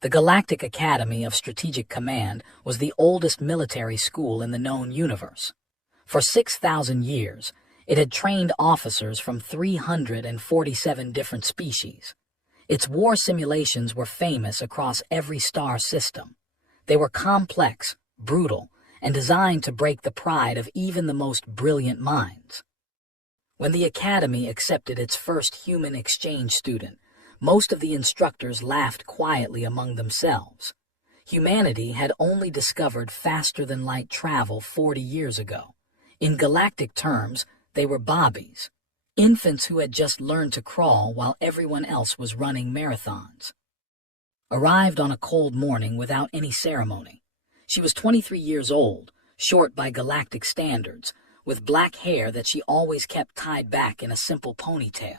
The Galactic Academy of Strategic Command was the oldest military school in the known universe. For 6,000 years, it had trained officers from 347 different species. Its war simulations were famous across every star system. They were complex, brutal, and designed to break the pride of even the most brilliant minds. When the Academy accepted its first human exchange student, most of the instructors laughed quietly among themselves. Humanity had only discovered faster-than-light travel 40 years ago. In galactic terms, they were bobbies, infants who had just learned to crawl while everyone else was running marathons. Arrived on a cold morning without any ceremony. She was 23 years old, short by galactic standards, with black hair that she always kept tied back in a simple ponytail.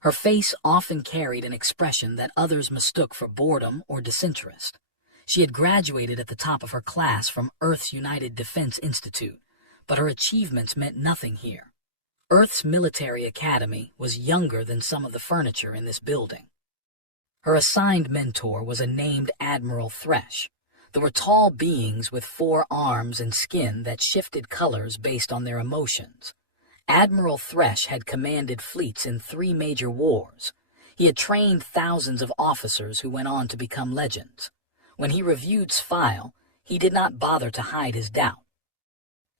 Her face often carried an expression that others mistook for boredom or disinterest. She had graduated at the top of her class from Earth's United Defense Institute, but her achievements meant nothing here. Earth's military academy was younger than some of the furniture in this building. Her assigned mentor was a named Admiral Thresh. There were tall beings with 4 arms and skin that shifted colors based on their emotions. Admiral Thresh had commanded fleets in 3 major wars. He had trained thousands of officers who went on to become legends. When he reviewed file, he did not bother to hide his doubt.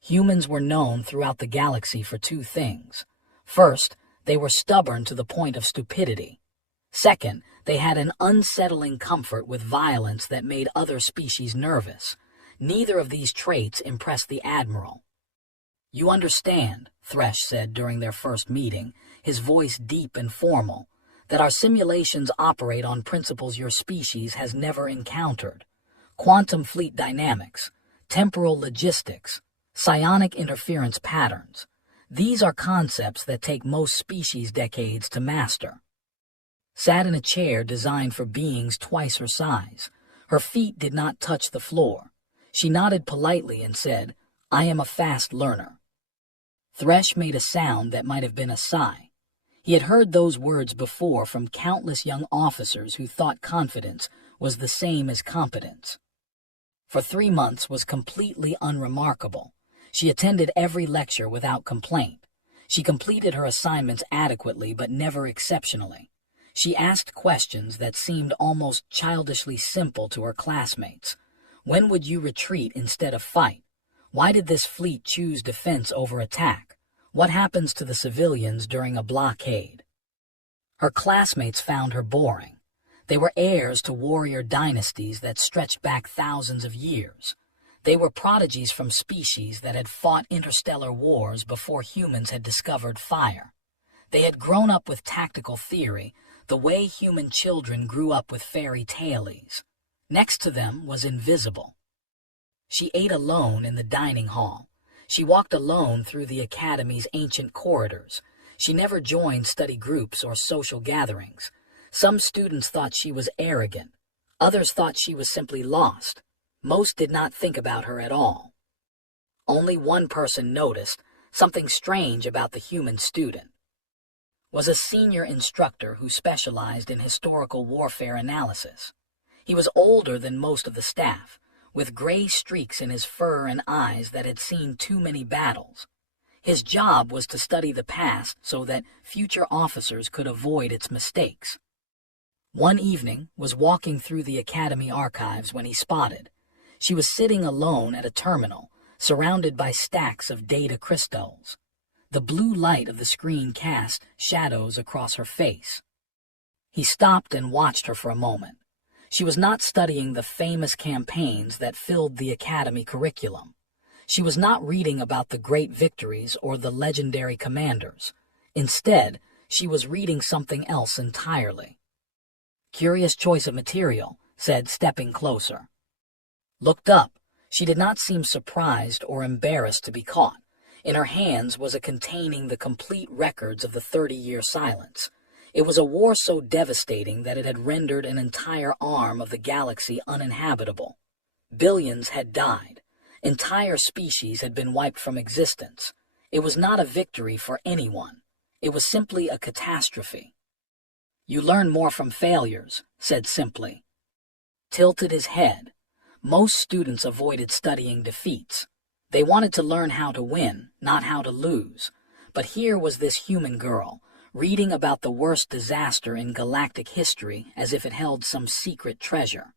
Humans were known throughout the galaxy for 2 things. First, they were stubborn to the point of stupidity. Second, they had an unsettling comfort with violence that made other species nervous. Neither of these traits impressed the Admiral. "You understand," Thresh said during their first meeting, his voice deep and formal, "that our simulations operate on principles your species has never encountered. Quantum fleet dynamics, temporal logistics, psionic interference patterns. These are concepts that take most species decades to master." Sat in a chair designed for beings twice her size. Her feet did not touch the floor. She nodded politely and said, "I am a fast learner." Thresh made a sound that might have been a sigh. He had heard those words before from countless young officers who thought confidence was the same as competence. For 3 months was completely unremarkable. She attended every lecture without complaint. She completed her assignments adequately but never exceptionally. She asked questions that seemed almost childishly simple to her classmates. When would you retreat instead of fight? Why did this fleet choose defense over attack? What happens to the civilians during a blockade? Her classmates found her boring. They were heirs to warrior dynasties that stretched back thousands of years. They were prodigies from species that had fought interstellar wars before humans had discovered fire. They had grown up with tactical theory, the way human children grew up with fairy tales. Next to them was invisible. She ate alone in the dining hall. She walked alone through the academy's ancient corridors. She never joined study groups or social gatherings. Some students thought she was arrogant. Others thought she was simply lost. Most did not think about her at all. Only one person noticed something strange about the human student. Was a senior instructor who specialized in historical warfare analysis. He was older than most of the staff, with gray streaks in his fur and eyes that had seen too many battles. His job was to study the past so that future officers could avoid its mistakes. One evening was walking through the academy archives when he spotted. She was sitting alone at a terminal, surrounded by stacks of data crystals. The blue light of the screen cast shadows across her face. He stopped and watched her for a moment. She was not studying the famous campaigns that filled the academy curriculum. She was not reading about the great victories or the legendary commanders. Instead, she was reading something else entirely. "Curious choice of material," said, stepping closer. Looked up. She did not seem surprised or embarrassed to be caught. In her hands was a containing the complete records of the 30-year silence. It was a war so devastating that it had rendered an entire arm of the galaxy uninhabitable. Billions had died. Entire species had been wiped from existence. It was not a victory for anyone. It was simply a catastrophe. "You learn more from failures," said simply. tilted his head. Most students avoided studying defeats. They wanted to learn how to win, not how to lose. But here was this human girl, reading about the worst disaster in galactic history as if it held some secret treasure.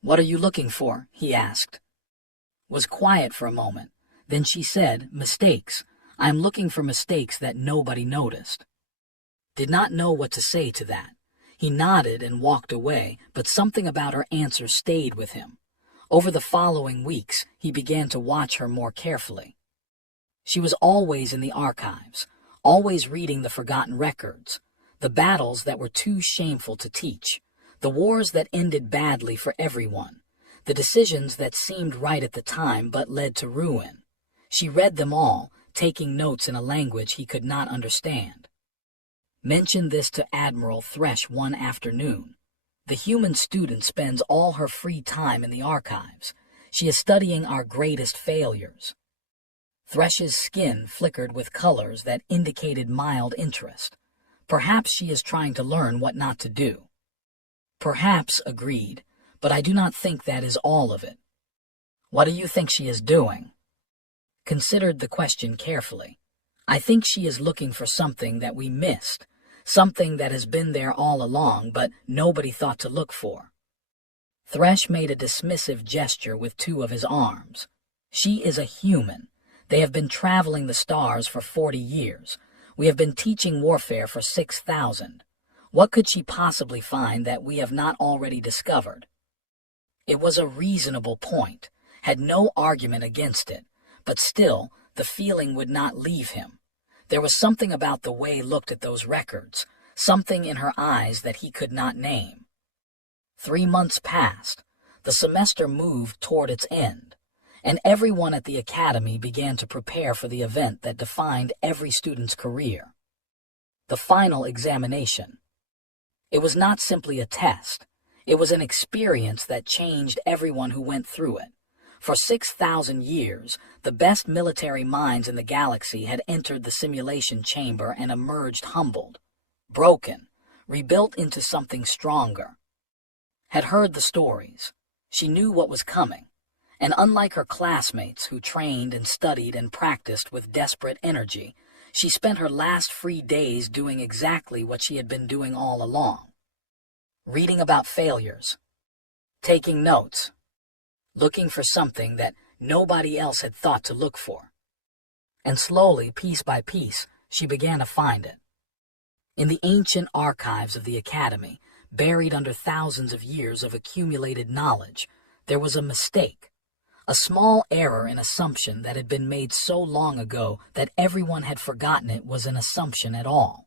"What are you looking for?" he asked. Was quiet for a moment. Then she said, "Mistakes. I am looking for mistakes that nobody noticed." Did not know what to say to that. He nodded and walked away, but something about her answer stayed with him. Over the following weeks, he began to watch her more carefully. She was always in the archives, always reading the forgotten records, the battles that were too shameful to teach, the wars that ended badly for everyone, the decisions that seemed right at the time but led to ruin. She read them all, taking notes in a language he could not understand. Mentioned this to Admiral Thresh one afternoon. The human student spends all her free time in the archives. She is studying our greatest failures. Thresh's skin flickered with colors that indicated mild interest. Perhaps she is trying to learn what not to do. Perhaps, agreed, but I do not think that is all of it. What do you think she is doing? Considered the question carefully. I think she is looking for something that we missed, something that has been there all along but nobody thought to look for. Thresh made a dismissive gesture with two of his arms. She is a human. They have been traveling the stars for 40 years. We have been teaching warfare for 6,000. What could she possibly find that we have not already discovered? It was a reasonable point, had no argument against it, but still, the feeling would not leave him. There was something about the way looked at those records, something in her eyes that he could not name. 3 months passed. The semester moved toward its end, and everyone at the academy began to prepare for the event that defined every student's career. The final examination. It was not simply a test. It was an experience that changed everyone who went through it. For 6,000 years, the best military minds in the galaxy had entered the simulation chamber and emerged humbled, broken, rebuilt into something stronger. Had heard the stories. She knew what was coming. And unlike her classmates who trained and studied and practiced with desperate energy, she spent her last free days doing exactly what she had been doing all along. Reading about failures, taking notes, looking for something that nobody else had thought to look for. And slowly, piece by piece, she began to find it. In the ancient archives of the Academy, buried under thousands of years of accumulated knowledge, there was a mistake, a small error in assumption that had been made so long ago that everyone had forgotten it was an assumption at all.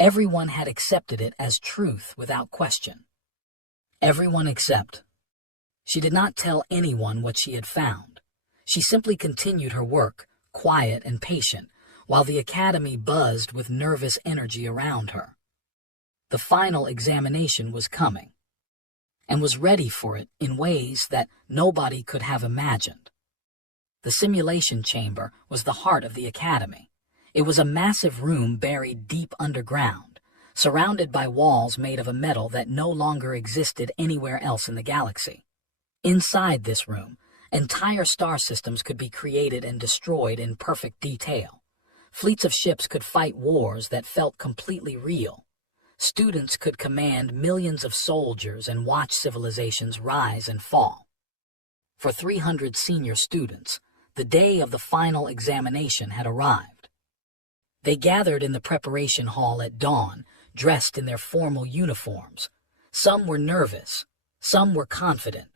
Everyone had accepted it as truth without question. Everyone except. She did not tell anyone what she had found. She simply continued her work, quiet and patient, while the academy buzzed with nervous energy around her. The final examination was coming, and was ready for it in ways that nobody could have imagined. The simulation chamber was the heart of the academy. It was a massive room buried deep underground, surrounded by walls made of a metal that no longer existed anywhere else in the galaxy. Inside this room, entire star systems could be created and destroyed in perfect detail. Fleets of ships could fight wars that felt completely real. Students could command millions of soldiers and watch civilizations rise and fall. For 300 senior students, the day of the final examination had arrived. They gathered in the preparation hall at dawn, dressed in their formal uniforms. Some were nervous, some were confident,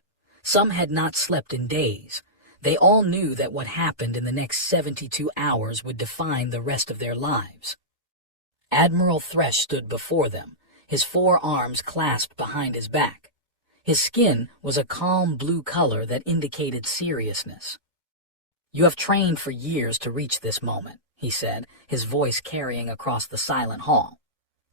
some had not slept in days. They all knew that what happened in the next 72 hours would define the rest of their lives. Admiral Thresh stood before them, his 4 arms clasped behind his back. His skin was a calm blue color that indicated seriousness. "You have trained for years to reach this moment," he said, his voice carrying across the silent hall.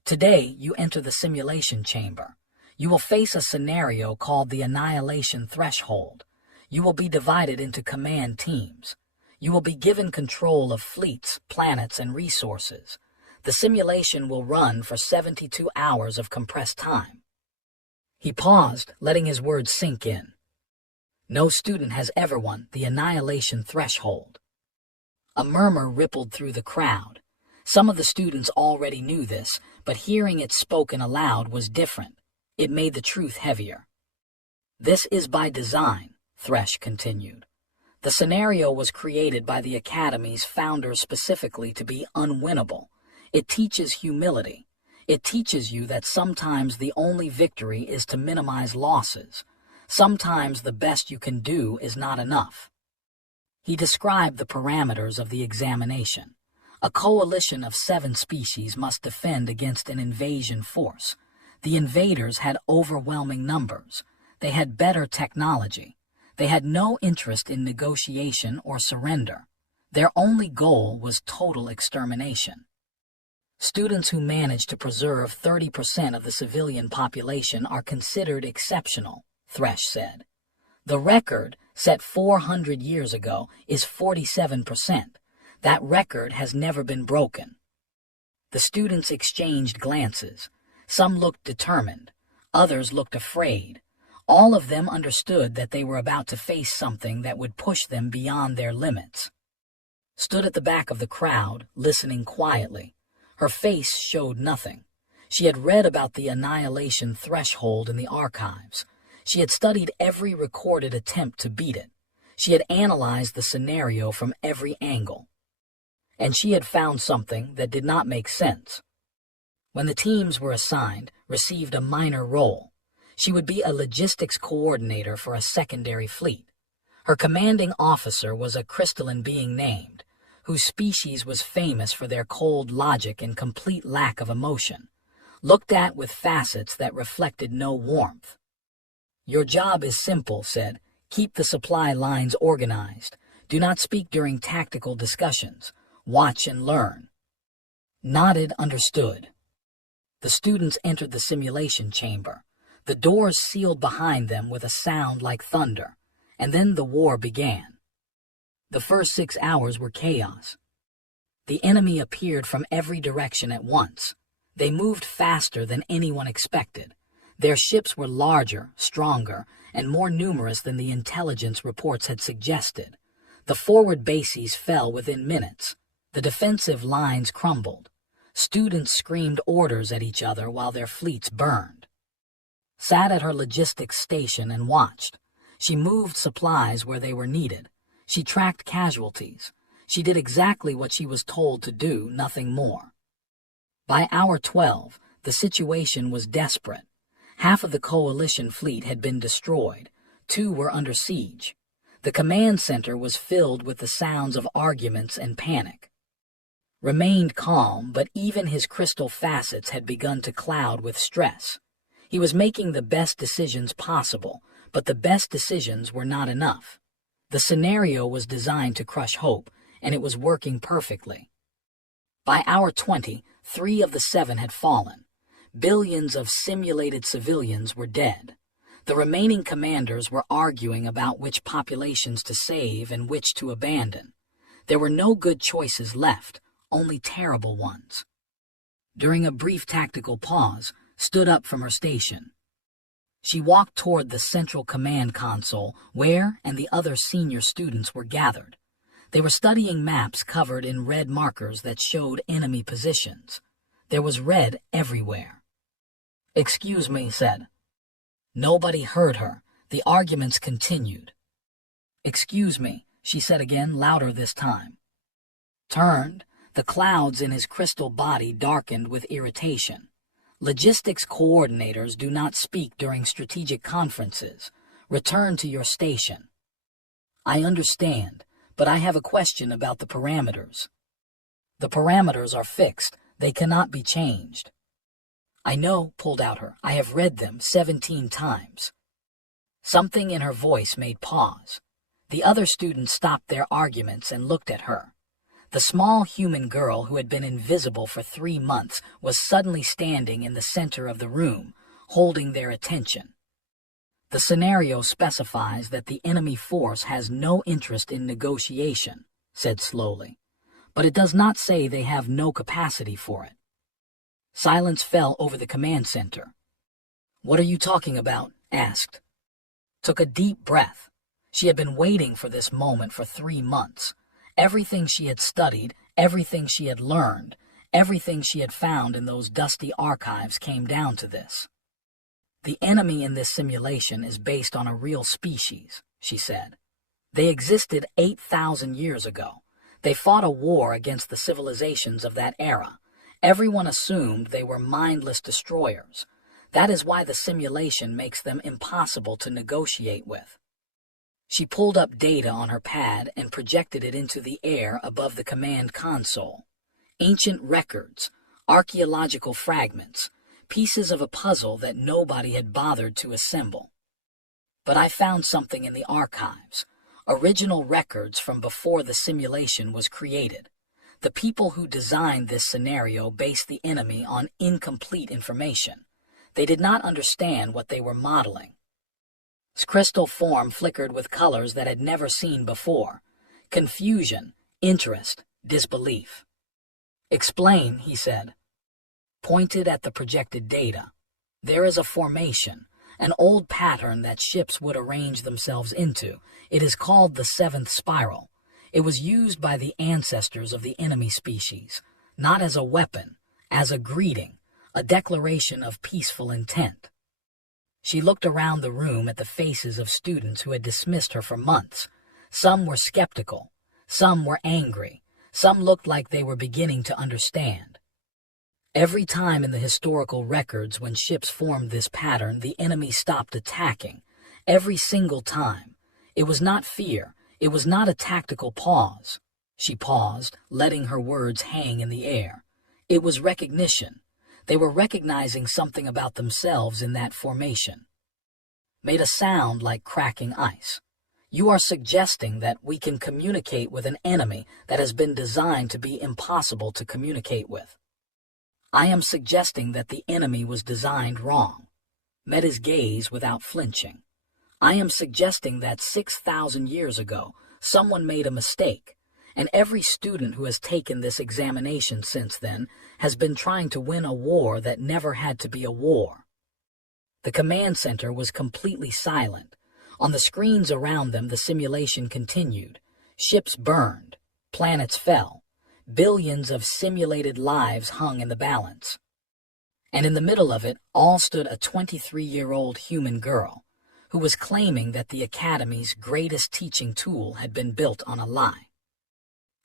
"Today, you enter the simulation chamber. You will face a scenario called the Annihilation Threshold. You will be divided into command teams. You will be given control of fleets, planets, and resources. The simulation will run for 72 hours of compressed time." He paused, letting his words sink in. No student has ever won the annihilation threshold. A murmur rippled through the crowd. Some of the students already knew this, but hearing it spoken aloud was different. It made the truth heavier. This is by design, Thresh continued. The scenario was created by the Academy's founders specifically to be unwinnable. It teaches humility. It teaches you that sometimes the only victory is to minimize losses. Sometimes the best you can do is not enough. He described the parameters of the examination. A coalition of 7 species must defend against an invasion force. The invaders had overwhelming numbers. They had better technology. They had no interest in negotiation or surrender. Their only goal was total extermination. Students who manage to preserve 30% of the civilian population are considered exceptional, Thresh said. The record, set 400 years ago, is 47%. That record has never been broken. The students exchanged glances. Some looked determined. Others looked afraid. All of them understood that they were about to face something that would push them beyond their limits. Stood at the back of the crowd, listening quietly. Her face showed nothing. She had read about the annihilation threshold in the archives. She had studied every recorded attempt to beat it. She had analyzed the scenario from every angle. And she had found something that did not make sense. When the teams were assigned, received a minor role. She would be a logistics coordinator for a secondary fleet. Her commanding officer was a crystalline being named, whose species was famous for their cold logic and complete lack of emotion, looked at with facets that reflected no warmth. Your job is simple, said. Keep the supply lines organized. Do not speak during tactical discussions. Watch and learn. Nodded, understood. The students entered the simulation chamber. The doors sealed behind them with a sound like thunder, and then the war began. The first 6 hours were chaos. The enemy appeared from every direction at once. They moved faster than anyone expected. Their ships were larger, stronger, and more numerous than the intelligence reports had suggested. The forward bases fell within minutes. The defensive lines crumbled. Students screamed orders at each other while their fleets burned. Sat at her logistics station and watched. She moved supplies where they were needed. She tracked casualties. She did exactly what she was told to do, nothing more. By hour 12, the situation was desperate. Half of the coalition fleet had been destroyed. 2 were under siege. The command center was filled with the sounds of arguments and panic. Remained calm, but even his crystal facets had begun to cloud with stress. He was making the best decisions possible, but the best decisions were not enough. The scenario was designed to crush hope, and it was working perfectly. By hour 20, 3 of the 7 had fallen. Billions of simulated civilians were dead. The remaining commanders were arguing about which populations to save and which to abandon. There were no good choices left, only terrible ones. During a brief tactical pause, stood up from her station. She walked toward the central command console where and the other senior students were gathered. They were studying maps covered in red markers that showed enemy positions. There was red everywhere. "Excuse me," said. Nobody heard her. The arguments continued. "Excuse me," she said again, louder this time. Turned, the clouds in his crystal body darkened with irritation. Logistics coordinators do not speak during strategic conferences. Return to your station. I understand, but I have a question about the parameters. The parameters are fixed. They cannot be changed. I know, pulled out her. I have read them 17 times. Something in her voice made pause. The other students stopped their arguments and looked at her. The small human girl who had been invisible for 3 months was suddenly standing in the center of the room, holding their attention. The scenario specifies that the enemy force has no interest in negotiation, said slowly, but it does not say they have no capacity for it. Silence fell over the command center. "What are you talking about?" asked. Took a deep breath. She had been waiting for this moment for 3 months. Everything she had studied, everything she had learned, everything she had found in those dusty archives came down to this. "The enemy in this simulation is based on a real species," she said. "They existed 8,000 years ago. They fought a war against the civilizations of that era. Everyone assumed they were mindless destroyers. That is why the simulation makes them impossible to negotiate with." She pulled up data on her pad and projected it into the air above the command console. Ancient records, archaeological fragments, pieces of a puzzle that nobody had bothered to assemble. "But I found something in the archives. Original records from before the simulation was created. The people who designed this scenario based the enemy on incomplete information. They did not understand what they were modeling." His crystal form flickered with colors that had never seen before. Confusion, interest, disbelief. "Explain," he said. Pointed at the projected data. "There is a formation, an old pattern that ships would arrange themselves into. It is called the seventh spiral. It was used by the ancestors of the enemy species, not as a weapon, as a greeting, a declaration of peaceful intent." She looked around the room at the faces of students who had dismissed her for months. Some were skeptical, some were angry, some looked like they were beginning to understand. Every time in the historical records when ships formed this pattern, the enemy stopped attacking. Every single time. It was not fear, it was not a tactical pause. She paused, letting her words hang in the air. It was recognition. They were recognizing something about themselves in that formation. Made a sound like cracking ice. "You are suggesting that we can communicate with an enemy that has been designed to be impossible to communicate with." "I am suggesting that the enemy was designed wrong." Met his gaze without flinching. "I am suggesting that 6,000 years ago, someone made a mistake. And every student who has taken this examination since then has been trying to win a war that never had to be a war." The command center was completely silent. On the screens around them, the simulation continued. Ships burned. Planets fell. Billions of simulated lives hung in the balance. And in the middle of it all stood a 23-year-old human girl who was claiming that the Academy's greatest teaching tool had been built on a lie.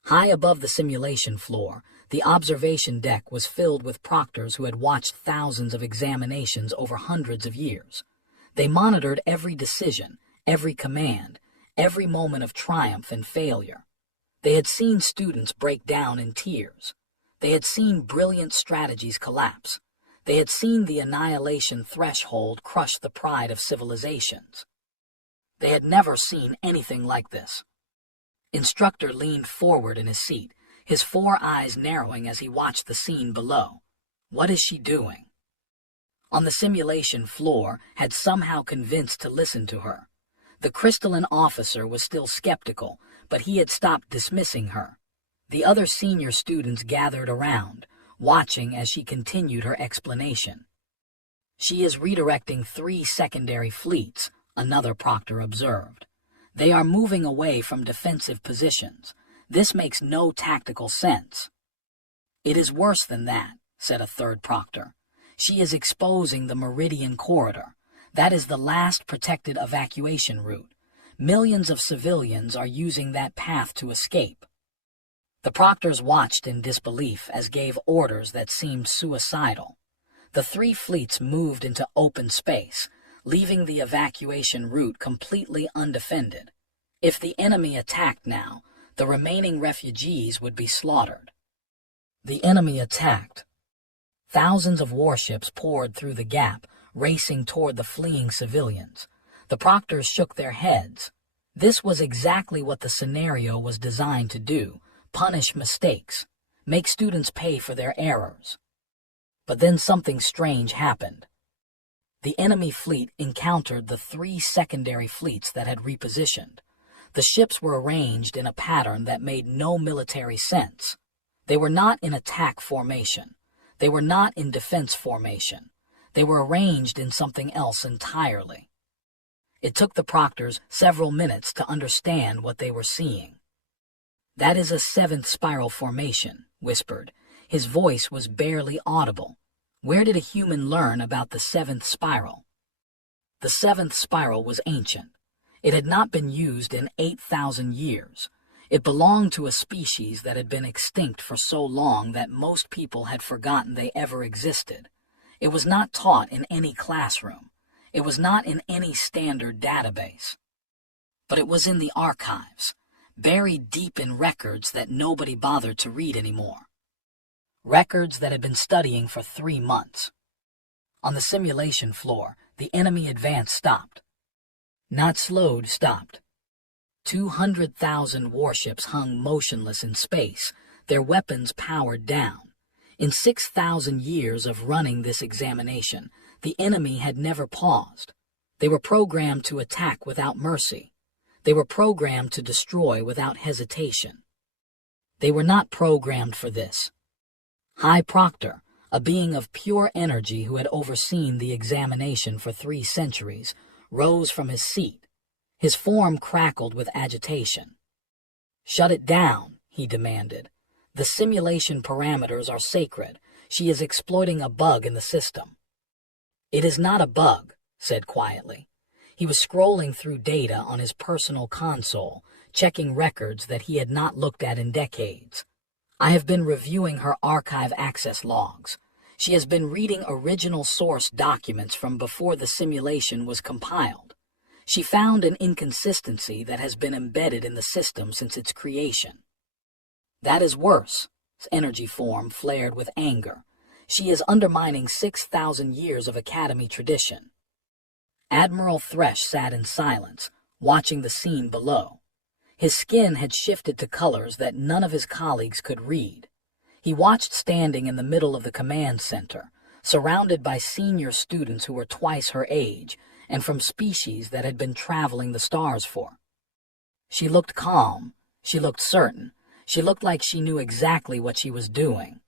High above the simulation floor, the observation deck was filled with proctors who had watched thousands of examinations over hundreds of years. They monitored every decision, every command, every moment of triumph and failure. They had seen students break down in tears. They had seen brilliant strategies collapse. They had seen the annihilation threshold crush the pride of civilizations. They had never seen anything like this. Instructor leaned forward in his seat, his 4 eyes narrowing as he watched the scene below. What is she doing? On the simulation floor, had somehow convinced to listen to her. The crystalline officer was still skeptical, but he had stopped dismissing her. The other senior students gathered around, watching as she continued her explanation. "She is redirecting 3 secondary fleets," another proctor observed. "They are moving away from defensive positions. This makes no tactical sense." "It is worse than that," said a third proctor. "She is exposing the Meridian Corridor. That is the last protected evacuation route. Millions of civilians are using that path to escape." The proctors watched in disbelief as gave orders that seemed suicidal. The 3 fleets moved into open space, leaving the evacuation route completely undefended. If the enemy attacked now, the remaining refugees would be slaughtered. The enemy attacked. Thousands of warships poured through the gap, racing toward the fleeing civilians. The proctors shook their heads. This was exactly what the scenario was designed to do: punish mistakes, make students pay for their errors. But then something strange happened. The enemy fleet encountered the 3 secondary fleets that had repositioned. The ships were arranged in a pattern that made no military sense. They were not in attack formation. They were not in defense formation. They were arranged in something else entirely. It took the proctors several minutes to understand what they were seeing. "That is a seventh spiral formation," whispered. His voice was barely audible. "Where did a human learn about the seventh spiral?" The seventh spiral was ancient. It had not been used in 8,000 years. It belonged to a species that had been extinct for so long that most people had forgotten they ever existed. It was not taught in any classroom. It was not in any standard database. But it was in the archives, buried deep in records that nobody bothered to read anymore. Records that had been studying for 3 months. On the simulation floor, the enemy advance stopped. Not slowed, stopped. 200,000 warships hung motionless in space, their weapons powered down. In 6,000 years of running this examination, the enemy had never paused. They were programmed to attack without mercy. They were programmed to destroy without hesitation. They were not programmed for this. High Proctor, a being of pure energy who had overseen the examination for 3 centuries, rose from his seat. His form crackled with agitation. "Shut it down," he demanded. "The simulation parameters are sacred. She is exploiting a bug in the system." "It is not a bug," said quietly. He was scrolling through data on his personal console, checking records that he had not looked at in decades. "I have been reviewing her archive access logs. She has been reading original source documents from before the simulation was compiled. She found an inconsistency that has been embedded in the system since its creation." "That is worse." His energy form flared with anger. "She is undermining 6,000 years of Academy tradition." Admiral Thresh sat in silence, watching the scene below. His skin had shifted to colors that none of his colleagues could read. He watched standing in the middle of the command center, surrounded by senior students who were twice her age, and from species that had been traveling the stars for. She looked calm. She looked certain. She looked like she knew exactly what she was doing.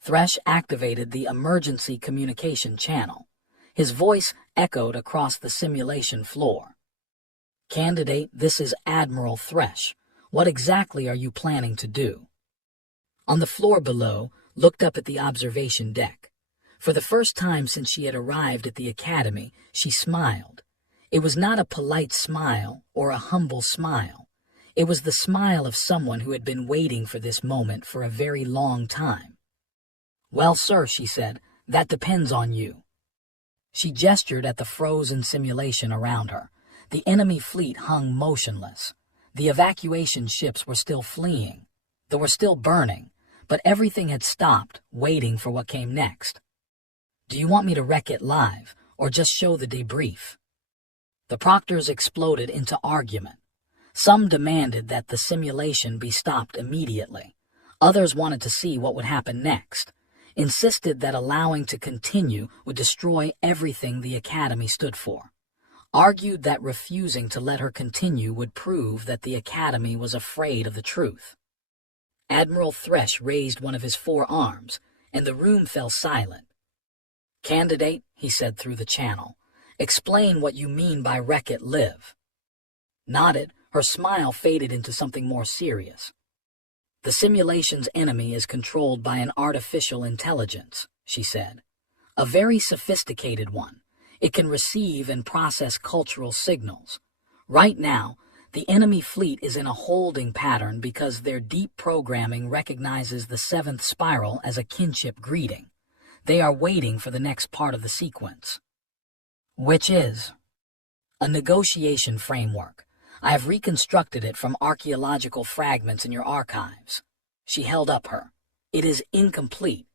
Thresh activated the emergency communication channel. His voice echoed across the simulation floor. "Candidate, this is Admiral Thresh. What exactly are you planning to do?" On the floor below, looked up at the observation deck. For the first time since she had arrived at the academy, she smiled. It was not a polite smile or a humble smile. It was the smile of someone who had been waiting for this moment for a very long time. "Well, sir," she said, "that depends on you." She gestured at the frozen simulation around her. The enemy fleet hung motionless. The evacuation ships were still fleeing. They were still burning, but everything had stopped, waiting for what came next. "Do you want me to wreck it live, or just show the debrief?" The proctors exploded into argument. Some demanded that the simulation be stopped immediately. Others wanted to see what would happen next, insisted that allowing to continue would destroy everything the Academy stood for, argued that refusing to let her continue would prove that the Academy was afraid of the truth. Admiral Thresh raised one of his 4 arms, and the room fell silent. "Candidate," he said through the channel, "explain what you mean by wreck it live." Nodded, her smile faded into something more serious. "The simulation's enemy is controlled by an artificial intelligence," she said. "A very sophisticated one. It can receive and process cultural signals. Right now, the enemy fleet is in a holding pattern because their deep programming recognizes the 7th spiral as a kinship greeting. They are waiting for the next part of the sequence." "Which is?" "A negotiation framework. I have reconstructed it from archaeological fragments in your archives." She held up her. "It is incomplete,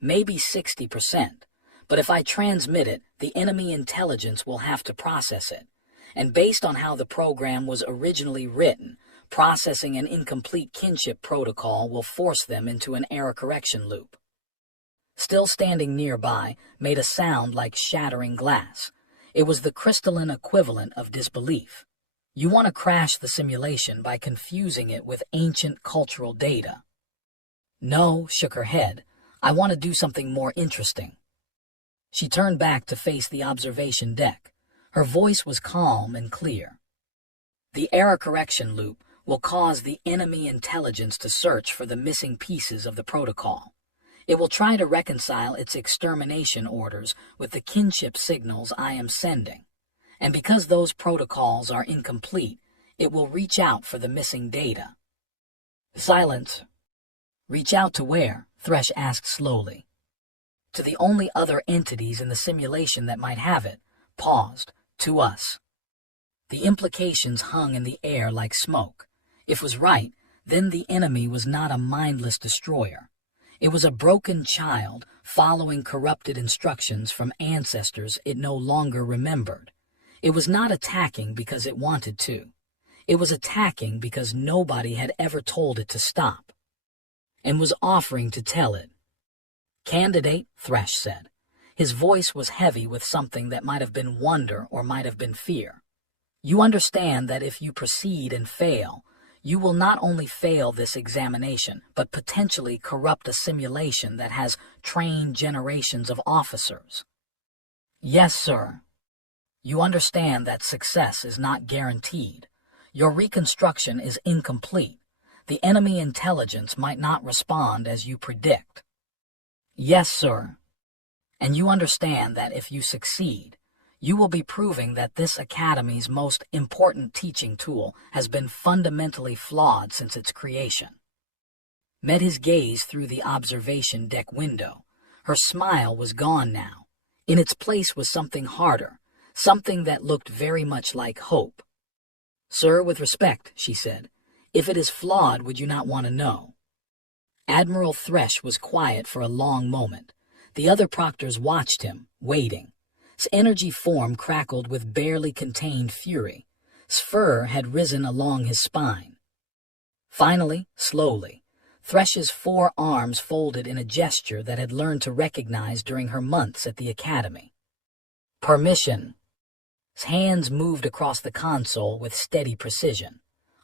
maybe 60%, but if I transmit it, the enemy intelligence will have to process it. And based on how the program was originally written, processing an incomplete kinship protocol will force them into an error correction loop." Still standing nearby, made a sound like shattering glass. It was the crystalline equivalent of disbelief. "You want to crash the simulation by confusing it with ancient cultural data." "No," shook her head. "I want to do something more interesting." She turned back to face the observation deck. Her voice was calm and clear. The error correction loop will cause the enemy intelligence to search for the missing pieces of the protocol. It will try to reconcile its extermination orders with the kinship signals I am sending. And because those protocols are incomplete, it will reach out for the missing data. Silence. Reach out to where? Thresh asked slowly. To the only other entities in the simulation that might have it. Paused. To us. The implications hung in the air like smoke. If it was right, then the enemy was not a mindless destroyer. It was a broken child following corrupted instructions from ancestors it no longer remembered. It was not attacking because it wanted to. It was attacking because nobody had ever told it to stop, and was offering to tell it. Candidate, Thresh said. His voice was heavy with something that might have been wonder or might have been fear. You understand that if you proceed and fail, you will not only fail this examination, but potentially corrupt a simulation that has trained generations of officers. Yes, sir. You understand that success is not guaranteed. Your reconstruction is incomplete. The enemy intelligence might not respond as you predict. Yes, sir. And you understand that if you succeed, you will be proving that this academy's most important teaching tool has been fundamentally flawed since its creation. Met his gaze through the observation deck window. Her smile was gone now. In its place was something harder, something that looked very much like hope. Sir, with respect, she said, if it is flawed, would you not want to know? Admiral Thresh was quiet for a long moment. The other proctors watched him, waiting. His energy form crackled with barely contained fury. His fur had risen along his spine. Finally, slowly, Thresh's 4 arms folded in a gesture that had learned to recognize during her months at the academy. Permission. His hands moved across the console with steady precision.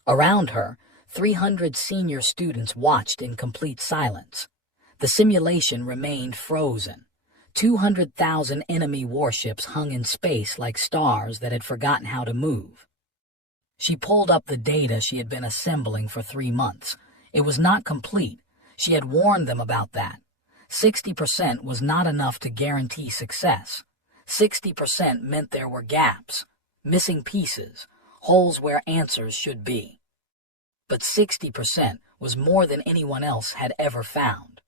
Around her, 300 senior students watched in complete silence. The simulation remained frozen. 200,000 enemy warships hung in space like stars that had forgotten how to move. She pulled up the data she had been assembling for 3 months. It was not complete. She had warned them about that. 60% was not enough to guarantee success. 60% meant there were gaps, missing pieces, holes where answers should be. But 60% was more than anyone else had ever found.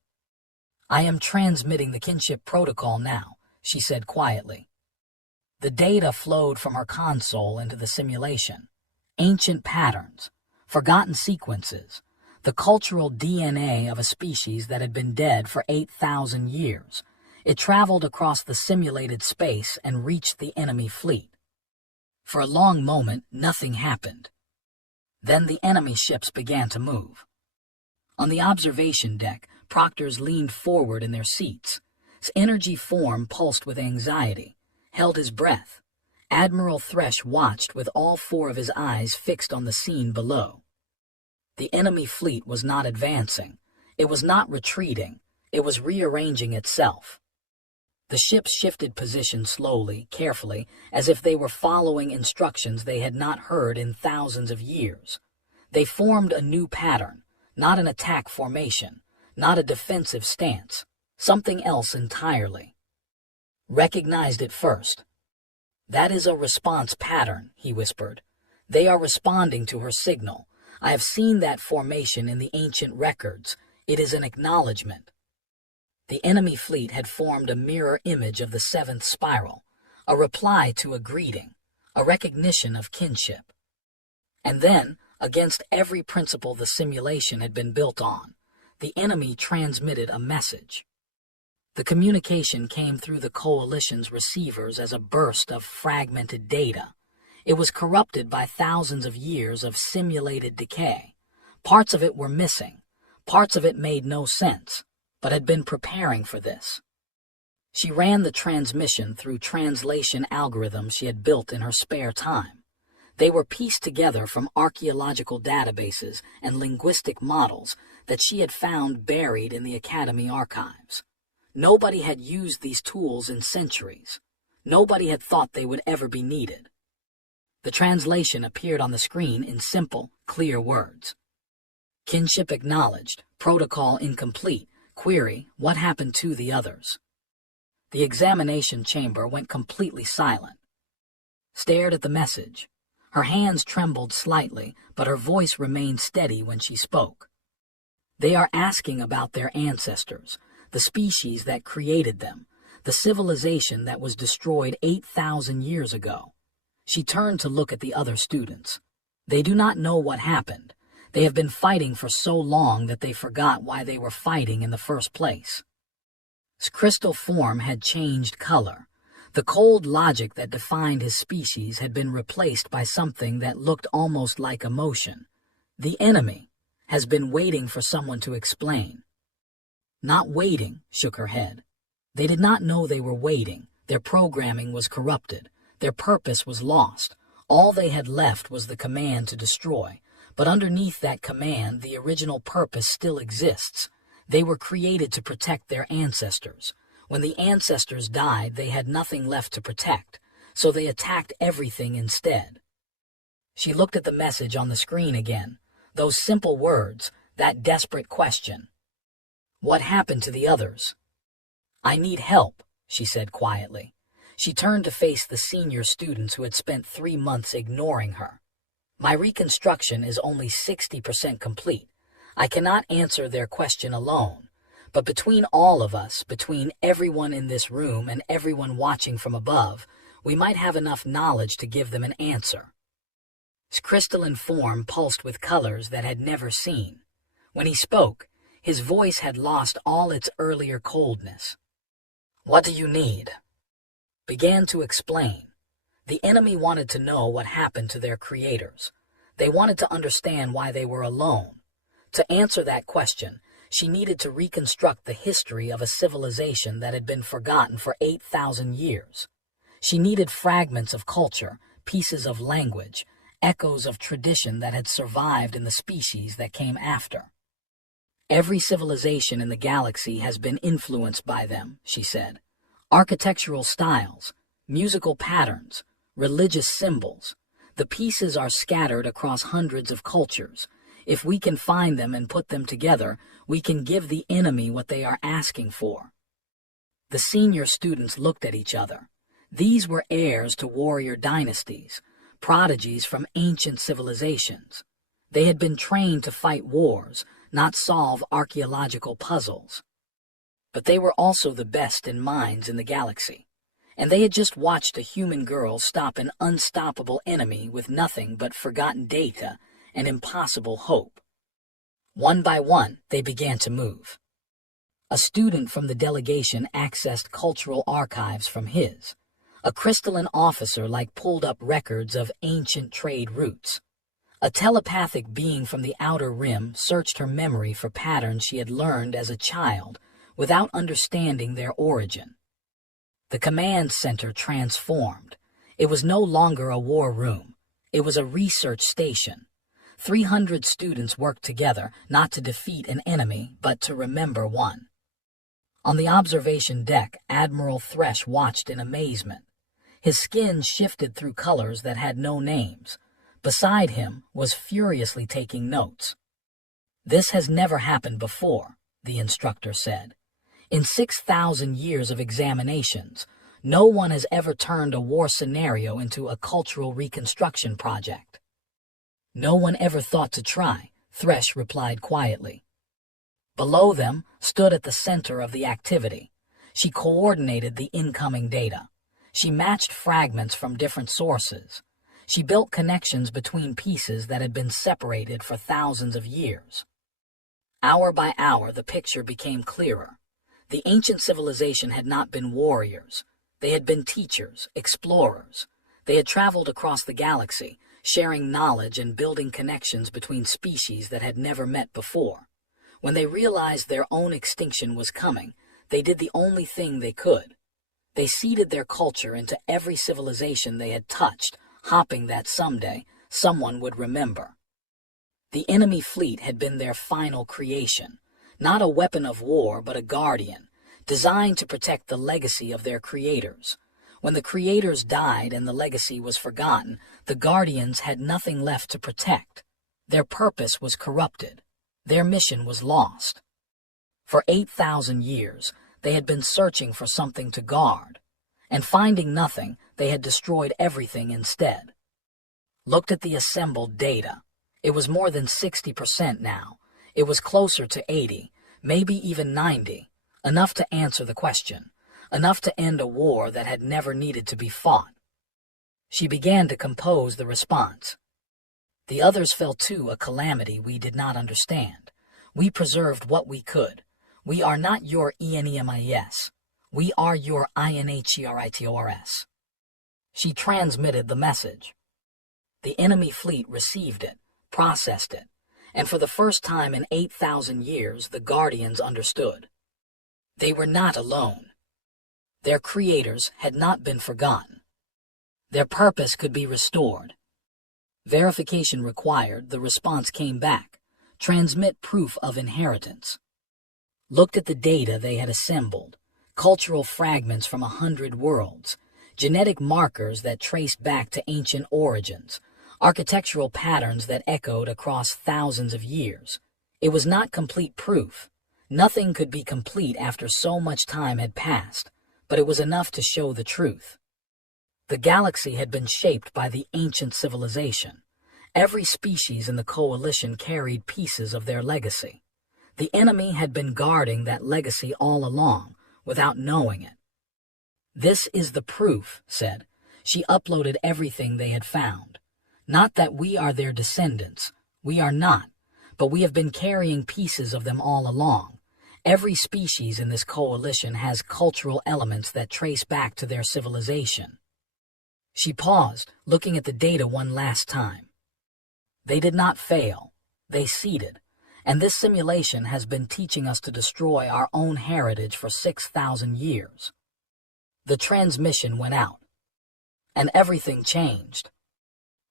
I am transmitting the kinship protocol now, she said quietly. The data flowed from her console into the simulation. Ancient patterns, forgotten sequences, the cultural DNA of a species that had been dead for 8,000 years. It traveled across the simulated space and reached the enemy fleet. For a long moment, nothing happened. Then the enemy ships began to move. On the observation deck, proctors leaned forward in their seats. His energy form pulsed with anxiety, held his breath. Admiral Thresh watched with all 4 of his eyes fixed on the scene below. The enemy fleet was not advancing. It was not retreating. It was rearranging itself. The ships shifted position slowly, carefully, as if they were following instructions they had not heard in thousands of years. They formed a new pattern, not an attack formation, not a defensive stance, something else entirely. Recognized it first. That is a response pattern, he whispered. They are responding to her signal. I have seen that formation in the ancient records. It is an acknowledgement. The enemy fleet had formed a mirror image of the 7th spiral, a reply to a greeting, a recognition of kinship. And then, against every principle the simulation had been built on, the enemy transmitted a message. The communication came through the coalition's receivers as a burst of fragmented data. It was corrupted by thousands of years of simulated decay. Parts of it were missing. Parts of it made no sense, but had been preparing for this. She ran the transmission through translation algorithms she had built in her spare time. They were pieced together from archaeological databases and linguistic models that she had found buried in the Academy archives. Nobody had used these tools in centuries. Nobody had thought they would ever be needed. The translation appeared on the screen in simple, clear words. Kinship acknowledged, protocol incomplete, query, what happened to the others? The examination chamber went completely silent. Stared at the message. Her hands trembled slightly, but her voice remained steady when she spoke. They are asking about their ancestors, the species that created them, the civilization that was destroyed 8,000 years ago. She turned to look at the other students. They do not know what happened. They have been fighting for so long that they forgot why they were fighting in the first place. His crystal form had changed color. The cold logic that defined his species had been replaced by something that looked almost like emotion. The enemy has been waiting for someone to explain. Not waiting, shook her head. They did not know they were waiting. Their programming was corrupted. Their purpose was lost. All they had left was the command to destroy. But underneath that command, the original purpose still exists. They were created to protect their ancestors. When the ancestors died, they had nothing left to protect, so they attacked everything instead. She looked at the message on the screen again. Those simple words, that desperate question. What happened to the others? I need help, she said quietly. She turned to face the senior students who had spent 3 months ignoring her. My reconstruction is only 60% complete. I cannot answer their question alone. But between all of us, between everyone in this room and everyone watching from above, we might have enough knowledge to give them an answer. His crystalline form pulsed with colors that had never seen. When he spoke, his voice had lost all its earlier coldness. What do you need? Began to explain. The enemy wanted to know what happened to their creators. They wanted to understand why they were alone. To answer that question, she needed to reconstruct the history of a civilization that had been forgotten for 8,000 years. She needed fragments of culture, pieces of language, echoes of tradition that had survived in the species that came after. Every civilization in the galaxy has been influenced by them, she said. Architectural styles, musical patterns, religious symbols. The pieces are scattered across hundreds of cultures. If we can find them and put them together, we can give the enemy what they are asking for. The senior students looked at each other. These were heirs to warrior dynasties, prodigies from ancient civilizations. They had been trained to fight wars, not solve archaeological puzzles. But they were also the best in minds in the galaxy, and they had just watched a human girl stop an unstoppable enemy with nothing but forgotten data and impossible hope. One by one, they began to move. A student from the delegation accessed cultural archives from his. A crystalline officer pulled up records of ancient trade routes. A telepathic being from the outer rim searched her memory for patterns she had learned as a child without understanding their origin. The command center transformed. It was no longer a war room. It was a research station. 300 students worked together, not to defeat an enemy, but to remember one. On the observation deck, Admiral Thresh watched in amazement. His skin shifted through colors that had no names. Beside him was furiously taking notes. This has never happened before, the instructor said. In 6,000 years of examinations, no one has ever turned a war scenario into a cultural reconstruction project. No one ever thought to try, Thresh replied quietly. Below them stood at the center of the activity. She coordinated the incoming data. She matched fragments from different sources. She built connections between pieces that had been separated for thousands of years. Hour by hour, the picture became clearer. The ancient civilization had not been warriors. They had been teachers, explorers. They had traveled across the galaxy, sharing knowledge and building connections between species that had never met before. When they realized their own extinction was coming, they did the only thing they could. They seeded their culture into every civilization they had touched, hoping that someday someone would remember. The enemy fleet had been their final creation, not a weapon of war but a guardian, designed to protect the legacy of their creators. When the creators died and the legacy was forgotten, the Guardians had nothing left to protect. Their purpose was corrupted. Their mission was lost. For 8,000 years, they had been searching for something to guard, and finding nothing, they had destroyed everything instead. Looked at the assembled data. It was more than 60% now. It was closer to 80, maybe even 90, enough to answer the question, enough to end a war that had never needed to be fought. She began to compose the response. The others fell to a calamity we did not understand. We preserved what we could. We are not your enemies. We are your inheritors. She transmitted the message. The enemy fleet received it, processed it, and for the first time in 8,000 years, the Guardians understood. They were not alone. Their creators had not been forgotten. Their purpose could be restored. Verification required, the response came back. Transmit proof of inheritance. Looked at the data they had assembled, cultural fragments from 100 worlds, genetic markers that traced back to ancient origins, architectural patterns that echoed across thousands of years. It was not complete proof. Nothing could be complete after so much time had passed, but it was enough to show the truth. The galaxy had been shaped by the ancient civilization. Every species in the coalition carried pieces of their legacy. The enemy had been guarding that legacy all along, without knowing it. This is the proof, said. She uploaded everything they had found. Not that we are their descendants. We are not. But we have been carrying pieces of them all along. Every species in this coalition has cultural elements that trace back to their civilization. She paused, looking at the data one last time. They did not fail. They seeded. And this simulation has been teaching us to destroy our own heritage for 6,000 years. The transmission went out, and everything changed.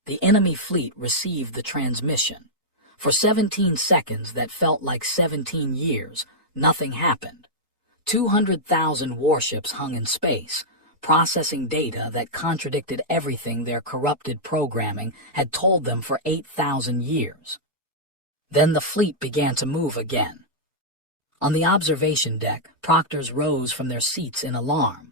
The enemy fleet received the transmission. For 17 seconds that felt like 17 years, nothing happened. 200,000 warships hung in space, processing data that contradicted everything their corrupted programming had told them for 8,000 years. Then the fleet began to move again. On the observation deck, proctors rose from their seats in alarm.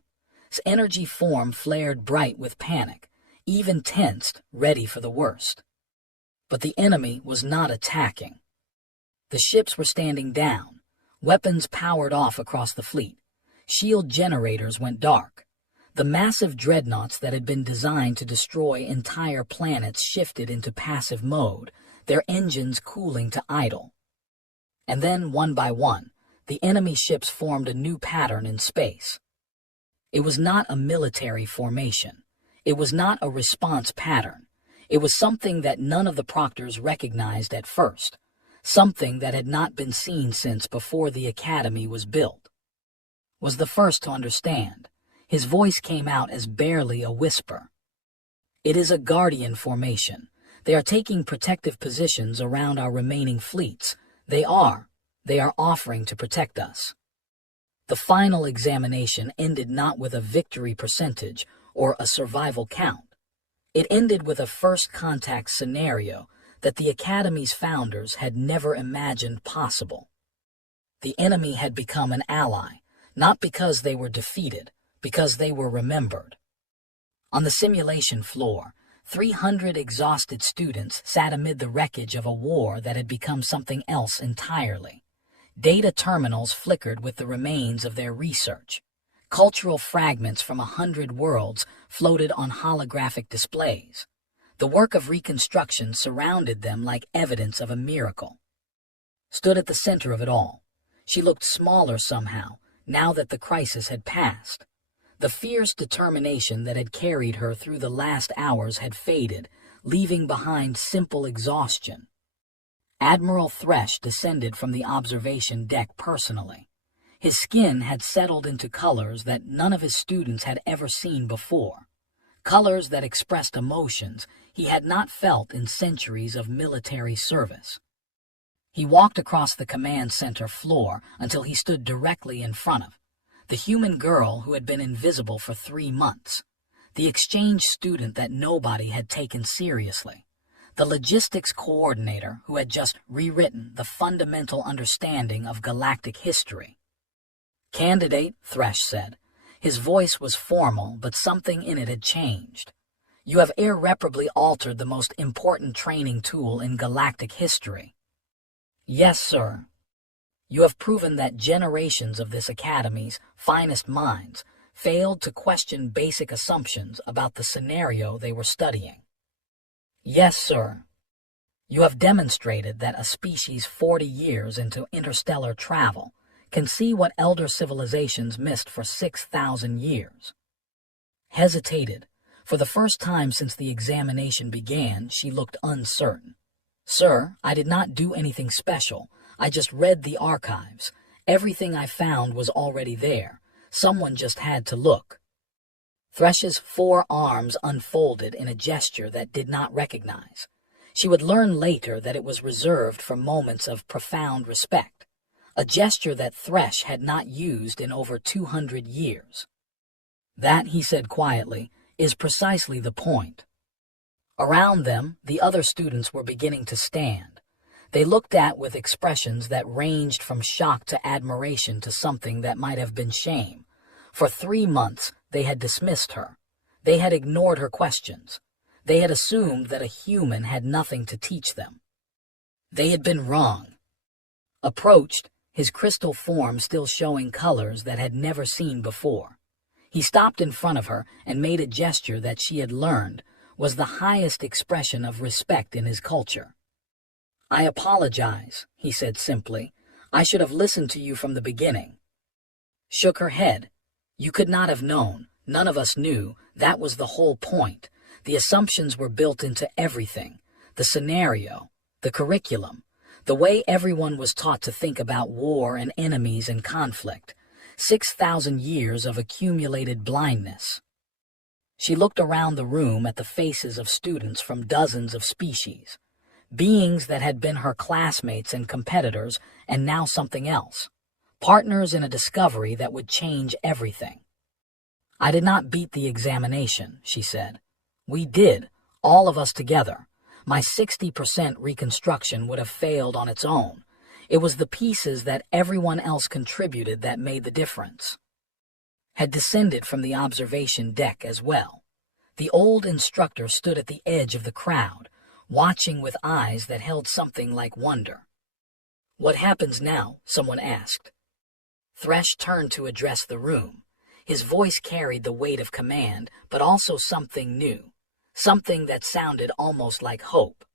His energy form flared bright with panic, even tensed, ready for the worst. But the enemy was not attacking. The ships were standing down, weapons powered off across the fleet. Shield generators went dark. The massive dreadnoughts that had been designed to destroy entire planets shifted into passive mode, their engines cooling to idle. And then, one by one, the enemy ships formed a new pattern in space. It was not a military formation. It was not a response pattern. It was something that none of the proctors recognized at first, something that had not been seen since before the academy was built. Was the first to understand. His voice came out as barely a whisper. It is a guardian formation. They are taking protective positions around our remaining fleets. They are offering to protect us. The final examination ended not with a victory percentage or a survival count. It ended with a first contact scenario that the Academy's founders had never imagined possible. The enemy had become an ally, not because they were defeated, because they were remembered. On the simulation floor, 300 exhausted students sat amid the wreckage of a war that had become something else entirely. Data terminals flickered with the remains of their research. Cultural fragments from 100 worlds floated on holographic displays. The work of reconstruction surrounded them like evidence of a miracle. Stood at the center of it all, she looked smaller somehow, now that the crisis had passed. The fierce determination that had carried her through the last hours had faded, leaving behind simple exhaustion. Admiral Thresh descended from the observation deck personally. His skin had settled into colors that none of his students had ever seen before, colors that expressed emotions he had not felt in centuries of military service. He walked across the command center floor until he stood directly in front of The human girl who had been invisible for 3 months. The exchange student that nobody had taken seriously. The logistics coordinator who had just rewritten the fundamental understanding of galactic history. "Candidate," Thresh said. His voice was formal, but something in it had changed. "You have irreparably altered the most important training tool in galactic history." "Yes, sir. You have proven that generations of this academy's finest minds failed to question basic assumptions about the scenario they were studying." "Yes, sir. You have demonstrated that a species 40 years into interstellar travel can see what elder civilizations missed for 6,000 years. Hesitated. For the first time since the examination began, she looked uncertain. "Sir, I did not do anything special. I just read the archives. Everything I found was already there. Someone just had to look." Thresh's 4 arms unfolded in a gesture that did not recognize. She would learn later that it was reserved for moments of profound respect, a gesture that Thresh had not used in over 200 years. "That," he said quietly, "is precisely the point." Around them, the other students were beginning to stand. They looked at with expressions that ranged from shock to admiration to something that might have been shame. For 3 months, they had dismissed her. They had ignored her questions. They had assumed that a human had nothing to teach them. They had been wrong. Approached, his crystal form still showing colors that had never seen before. He stopped in front of her and made a gesture that she had learned was the highest expression of respect in his culture. "I apologize," he said simply. "I should have listened to you from the beginning." Shook her head. "You could not have known. None of us knew. That was the whole point. The assumptions were built into everything. The scenario, the curriculum, the way everyone was taught to think about war and enemies and conflict. 6,000 years of accumulated blindness." She looked around the room at the faces of students from dozens of species. Beings that had been her classmates and competitors, and now something else. Partners in a discovery that would change everything. "I did not beat the examination," she said. "We did, all of us together. My 60% reconstruction would have failed on its own. It was the pieces that everyone else contributed that made the difference." Had descended from the observation deck as well. The old instructor stood at the edge of the crowd, watching with eyes that held something like wonder. "What happens now?" someone asked. Thresh turned to address the room. His voice carried the weight of command, but also something new, something that sounded almost like hope.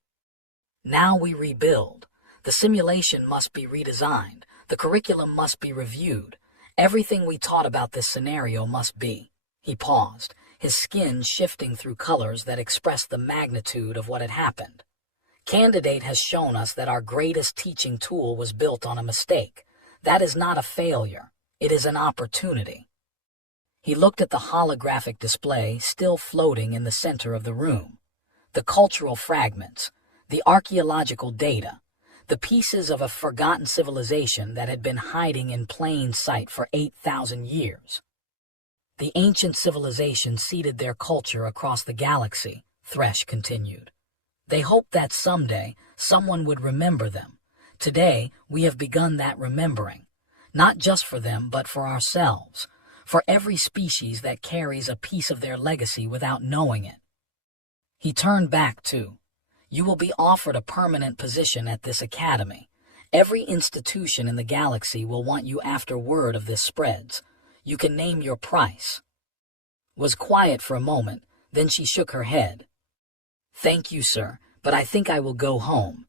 "Now we rebuild. The simulation must be redesigned. The curriculum must be reviewed. Everything we taught about this scenario must be." He paused, his skin shifting through colors that expressed the magnitude of what had happened. "Candidate has shown us that our greatest teaching tool was built on a mistake. That is not a failure. It is an opportunity." He looked at the holographic display still floating in the center of the room. The cultural fragments, the archaeological data, the pieces of a forgotten civilization that had been hiding in plain sight for 8,000 years. "The ancient civilization seeded their culture across the galaxy," Thresh continued. "They hoped that someday someone would remember them. Today, we have begun that remembering, not just for them, but for ourselves, for every species that carries a piece of their legacy without knowing it." He turned back too. "You will be offered a permanent position at this academy. Every institution in the galaxy will want you after word of this spreads. You can name your price." Was quiet for a moment, then she shook her head. "Thank you, sir, but I think I will go home."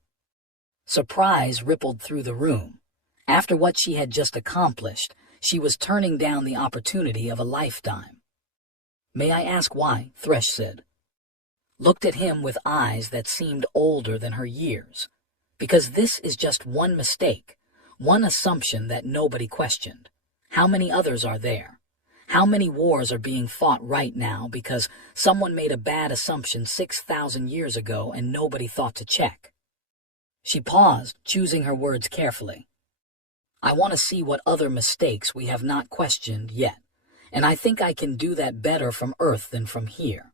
Surprise rippled through the room. After what she had just accomplished, she was turning down the opportunity of a lifetime. "May I ask why?" Thresh said. Looked at him with eyes that seemed older than her years. "Because this is just one mistake, one assumption that nobody questioned. How many others are there? How many wars are being fought right now because someone made a bad assumption 6,000 years ago and nobody thought to check?" She paused, choosing her words carefully. I want to see what other mistakes we have not questioned yet, and I think I can do that better from Earth than from here."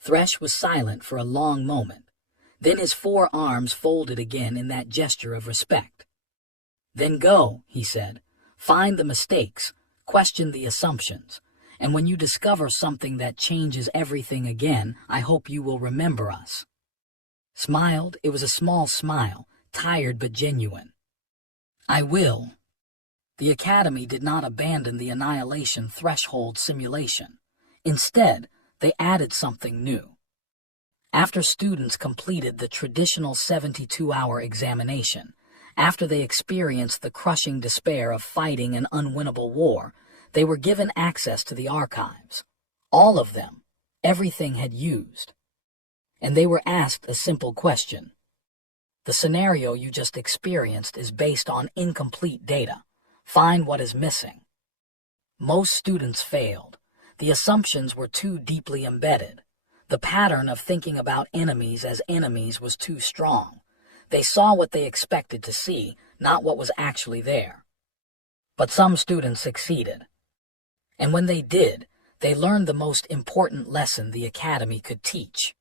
Thresh was silent for a long moment. Then his 4 arms folded again in that gesture of respect. "Then go," he said. "Find the mistakes, question the assumptions, and when you discover something that changes everything again, I hope you will remember us." Smiled, it was a small smile, tired but genuine. "I will." The Academy did not abandon the annihilation threshold simulation. Instead, they added something new. After students completed the traditional 72-hour examination, after they experienced the crushing despair of fighting an unwinnable war, they were given access to the archives. All of them, everything had used. And they were asked a simple question. The scenario you just experienced is based on incomplete data. Find what is missing. Most students failed. The assumptions were too deeply embedded. The pattern of thinking about enemies as enemies was too strong. They saw what they expected to see, not what was actually there. But some students succeeded. And when they did, they learned the most important lesson the Academy could teach.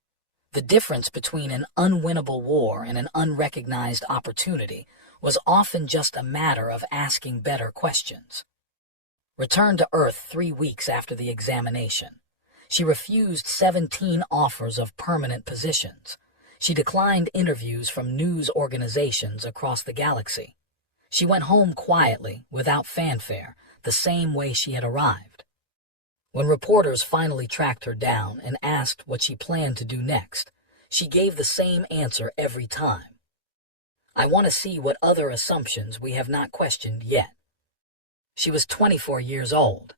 The difference between an unwinnable war and an unrecognized opportunity was often just a matter of asking better questions. Returned to Earth 3 weeks after the examination. She refused 17 offers of permanent positions. She declined interviews from news organizations across the galaxy. She went home quietly, without fanfare, the same way she had arrived. When reporters finally tracked her down and asked what she planned to do next, she gave the same answer every time. "I want to see what other assumptions we have not questioned yet." She was 24 years old.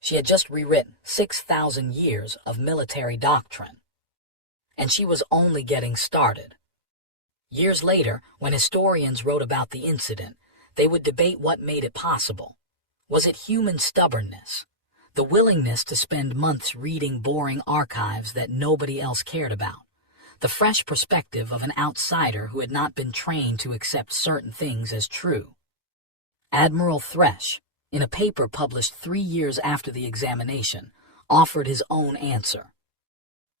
She had just rewritten 6,000 years of military doctrine. And she was only getting started. Years later, when historians wrote about the incident, they would debate what made it possible. Was it human stubbornness? The willingness to spend months reading boring archives that nobody else cared about? The fresh perspective of an outsider who had not been trained to accept certain things as true? Admiral Thresh, in a paper published 3 years after the examination, offered his own answer.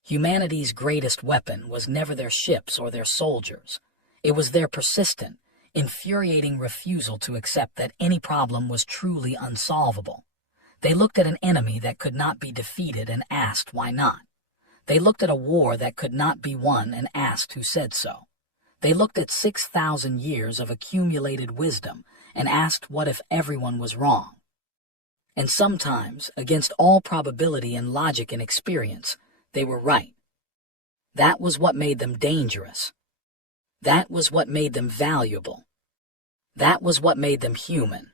Humanity's greatest weapon was never their ships or their soldiers. It was their persistent, infuriating refusal to accept that any problem was truly unsolvable. They looked at an enemy that could not be defeated and asked why not. They looked at a war that could not be won and asked who said so. They looked at 6,000 years of accumulated wisdom and asked what if everyone was wrong. And sometimes, against all probability and logic and experience, they were right. That was what made them dangerous. That was what made them valuable. That was what made them human.